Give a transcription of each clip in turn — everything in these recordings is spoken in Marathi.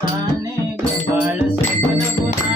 ताने गोपाळ सपन गुणा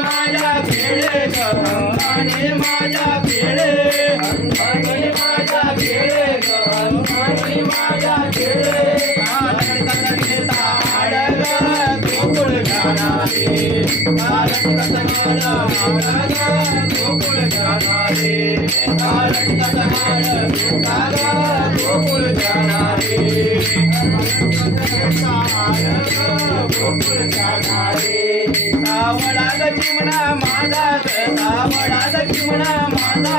माझ्या भेळे माझ्या भेळे सावळाग चिमणा माझा सावळाग चिमणा माझा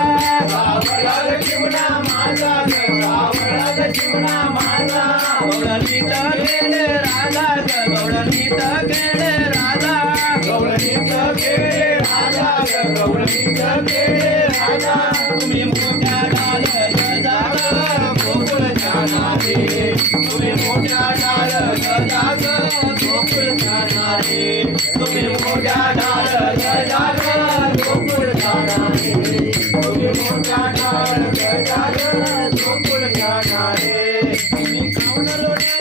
सावळाग चिमणा माझा सावळाग चिमणा माझा गौडणीत खेळ राधा गौडणीत खेळ राधा गौडणीत खेळ राधा गौडणीत खेळ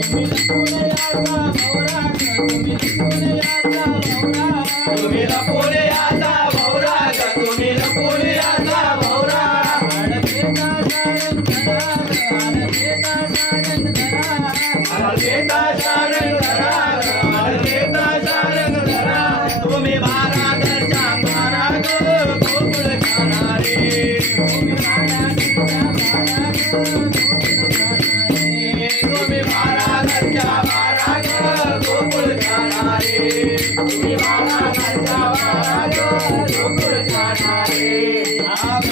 Thank you.